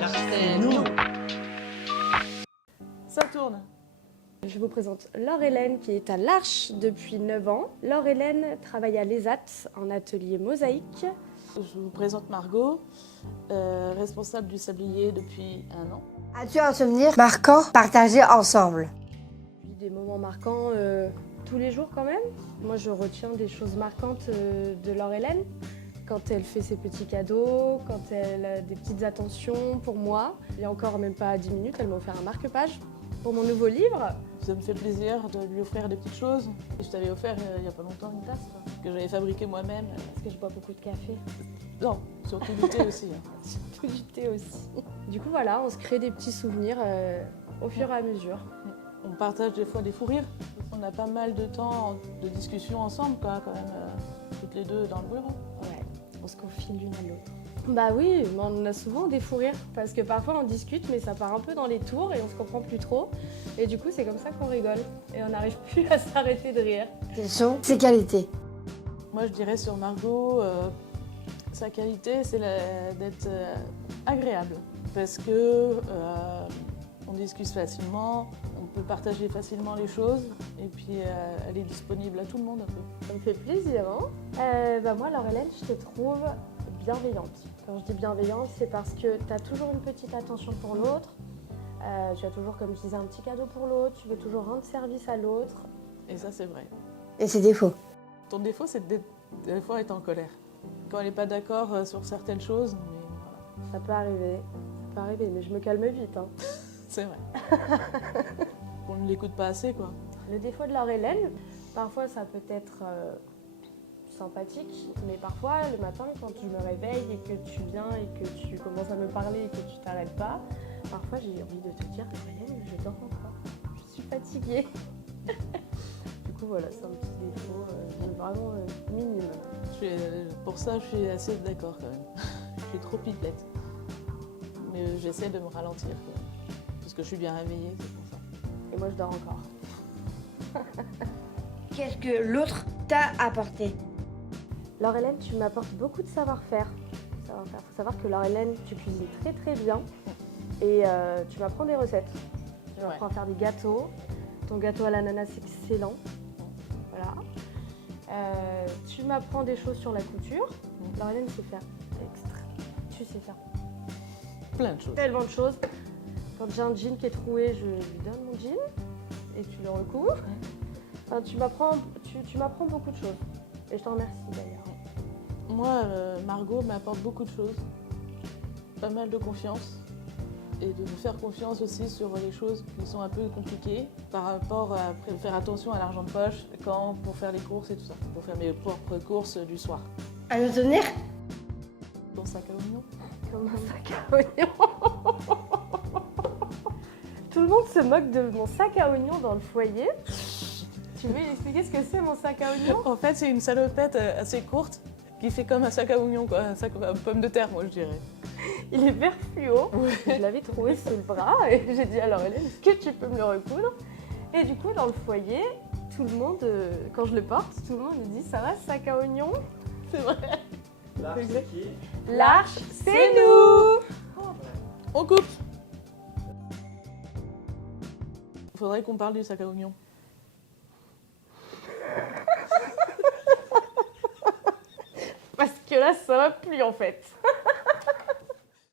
L'Arche, c'est nous. Ça tourne. Je vous présente Laure-Hélène qui est à l'Arche depuis 9 ans. Laure-Hélène travaille à l'ESAT en atelier mosaïque. Je vous présente Margot, responsable du sablier depuis 1 an. As-tu un souvenir marquant partagé ensemble? Des moments marquants tous les jours quand même. Moi je retiens des choses marquantes de Laure-Hélène. Quand elle fait ses petits cadeaux, quand elle a des petites attentions pour moi. Il y a encore même pas 10 minutes, elle m'a offert un marque-page pour mon nouveau livre. Ça me fait plaisir de lui offrir des petites choses. Je t'avais offert il n'y a pas longtemps une tasse que j'avais fabriquée moi-même. Parce que je bois beaucoup de café. Non, surtout du thé aussi. Surtout du thé aussi. Du coup voilà, on se crée des petits souvenirs au fur et à mesure. On partage des fois des fous rires. On a pas mal de temps de discussion ensemble quand même, toutes les deux dans le bureau. Ouais, on se confie l'une à l'autre. Bah oui, mais on en a souvent des fous rires parce que parfois on discute mais ça part un peu dans les tours et on se comprend plus trop. Et du coup c'est comme ça qu'on rigole et on n'arrive plus à s'arrêter de rire. Quelles sont ses qualités? Moi je dirais sur Margot, sa qualité c'est d'être agréable parce que on discute facilement, on peut partager facilement les choses et puis elle est disponible à tout le monde un peu. Ça me fait plaisir. Hein bah moi Laure-Hélène, je te trouve bienveillante. Quand je dis bienveillante, c'est parce que tu as toujours une petite attention pour l'autre. Tu as toujours, comme je disais, un petit cadeau pour l'autre. Tu veux toujours rendre service à l'autre. Et ça c'est vrai. Et ses défauts? Ton défaut c'est des fois être en colère. Quand elle n'est pas d'accord sur certaines choses, mais voilà. Ça peut arriver, mais je me calme vite. Hein. C'est vrai. On ne l'écoute pas assez quoi. Le défaut de Laure-Hélène, parfois ça peut être sympathique, mais parfois le matin quand je me réveille et que tu viens et que tu commences à me parler et que tu t'arrêtes pas, parfois j'ai envie de te dire Laure-Hélène, je dors encore, je suis fatiguée. Du coup voilà, c'est un petit défaut mais vraiment minime. Pour ça je suis assez d'accord quand même. Je suis trop pipette. Mais j'essaie de me ralentir quand même. Parce que je suis bien réveillée, c'est pour ça. Et moi je dors encore. Qu'est-ce que l'autre t'a apporté? Laure-Hélène, tu m'apportes beaucoup de savoir-faire. Il faut savoir que Laure-Hélène, tu cuisines très très bien et tu m'apprends des recettes. Tu m'apprends à faire des gâteaux. Ton gâteau à l'ananas, c'est excellent. Voilà. Tu m'apprends des choses sur la couture. Laure-Hélène sait faire tu sais faire Plein de choses. tellement de choses. Quand j'ai un jean qui est troué, je lui donne mon jean et tu le recouvres. Enfin, tu m'apprends beaucoup de choses. Et je t'en remercie d'ailleurs. Moi, Margot m'apporte beaucoup de choses. Pas mal de confiance. Et de me faire confiance aussi sur les choses qui sont un peu compliquées par rapport à faire attention à l'argent de poche pour faire les courses et tout ça. Pour faire mes propres courses du soir. Un autre souvenir? Ton sac à oignons. Comme un sac à oignons. Tout le monde se moque de mon sac à oignons dans le foyer. Tu veux expliquer ce que c'est mon sac à oignons? En fait, c'est une salopette assez courte qui fait comme un sac à oignons, quoi. Un sac à pommes de terre, moi je dirais. Il est vert fluo. Je l'avais trouvé sous le bras et j'ai dit alors Hélène, est-ce que tu peux me le recoudre? Et du coup, dans le foyer, tout le monde, quand je le porte, tout le monde me dit ça va ce sac à oignons? C'est vrai. L'Arche, c'est qui? L'Arche, c'est nous. On coupe. Faudrait qu'on parle du sac à oignons. Parce que là, ça va plus en fait.